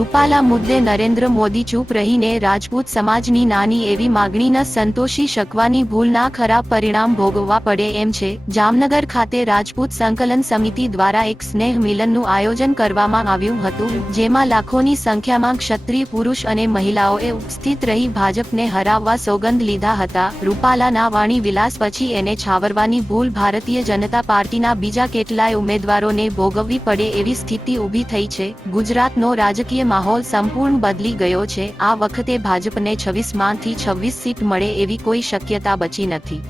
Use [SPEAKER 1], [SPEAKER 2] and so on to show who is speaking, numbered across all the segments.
[SPEAKER 1] રૂપાલા મુદ્દે નરેન્દ્ર મોદી ચૂપ રહીને રાજપૂત સમાજની નાની એવી માગણી સંતોષી શકવાની ભૂલના ખરાબ પરિણામ ભોગવવા પડે એમ છે. જામનગર ખાતે રાજપૂત સંકલન સમિતિ દ્વારા એક સ્નેહ મિલનનું આયોજન કરવામાં આવ્યું હતું, જેમાં લાખોની સંખ્યામાં ક્ષત્રિય પુરુષ અને મહિલાઓએ ઉપસ્થિત રહી ભાજપને હરાવવા સોગંદ લીધા હતા. રૂપાલાના વાણી વિલાસ પછી એને છાવરવાની ભૂલ ભારતીય જનતા પાર્ટીના બીજા કેટલાય ઉમેદવારોને ભોગવવી પડે એવી સ્થિતિ ઊભી થઈ છે. ગુજરાતનો રાજકીય માહોલ સંપૂર્ણ બદલી ગયો છે. આ વખતે ભાજપને છવ્વીસમાંથી છવ્વીસ સીટ મળે એવી કોઈ શક્યતા બચી નથી.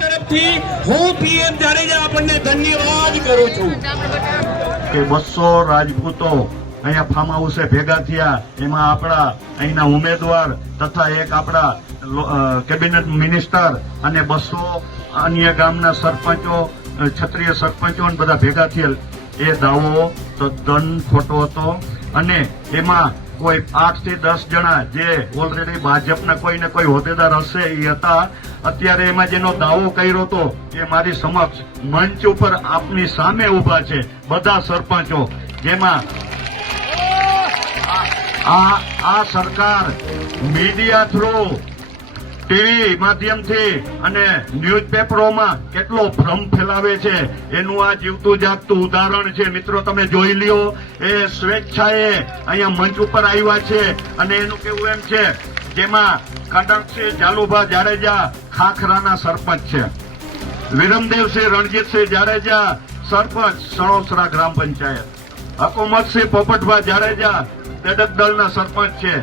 [SPEAKER 2] તરફથી હું પીએમ જાડેજા આપણને ધન્યવાદ કરું છું.
[SPEAKER 3] કે બસો રાજપૂતો અહીંયા ફાર્મ હાઉસે ભેગા થયા. એમાં આપણા અહીંના ઉમેદવાર તથા એક આપણા કેબિનેટ મિનિસ્ટર અને બસો અન્ય ગામના સરપંચો ક્ષત્રિય સરપંચો બધા ભેગા થયેલ એ દાવો તદ્દન ખોટો હતો અને એમાં કોઈ આઠથી દસ જણા જે ઓલરેડી ભાજપના કોઈ ને કોઈ હોદ્દેદાર હશે એ હતા, અત્યારે એમાં જેનો દાવો કર્યો હતો એ મારી સમક્ષ મંચ ઉપર આપની સામે ઊભા છે, બધા સરપંચો, જેમાં આ આ સરકાર મીડિયા થ્રુ ટીવી માધ્યમથી અને ન્યૂઝપેપરોમાં કેટલો ભ્રમ ફેલાવે છે, એનું આ જીવતું જાગતું ઉદાહરણ છે. મિત્રો, તમે જોઈ લ્યો, એ સ્વેચ્છાએ અહીંયા મંચ ઉપર આવ્યા છે અને એનું કેવું એમ છે, જેમાં કડકસિંહ જાલુભા જાડેજા ખાખરાના સરપંચ છે. વિરમદેવસિંહ રણજીતસિંહ જાડેજા સરપંચ, સણોસરા ગ્રામ પંચાયત. હકુમતસિંહ પોપટભા જાડેજા દડકદળના સરપંચ છે.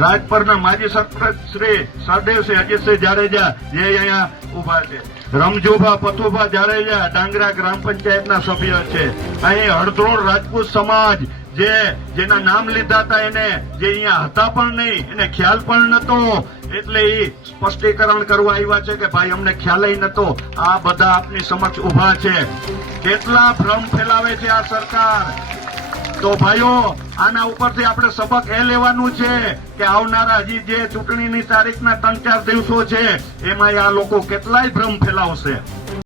[SPEAKER 3] રાજપરના માજી સરપંચ શ્રી સરદેવસિંહ અજીતસિંહ જાડેજા જે અહીંયા ઊભા છે. રમજુભા, પથુભા, જાડેજા, ડાંગરા ગ્રામ પંચાયતના સભ્ય છે. અહીં હળદ્રોળ રાજપૂત સમાજ જે, જેના નામ લીધા હતા એને, જે અહીંયા હતા પણ નહીં, એને ખ્યાલ પણ નતો એટલે એ સ્પષ્ટીકરણ કરવા આવ્યા છે કે ભાઈ અમને ખ્યાલ નતો આ બધા આપની સમક્ષ ઊભા છે. કેટલા ભ્રમ ફેલાવે છે આ સરકાર? તો ભાઈઓ, આના ઉપરથી આપણે સબક એ લેવાનું છે કે આવનારા હજી જે ચૂંટણીની તારીખના ત્રણ ચાર દિવસો છે એમાં આ લોકો કેટલાય ભ્રમ ફેલાવશે.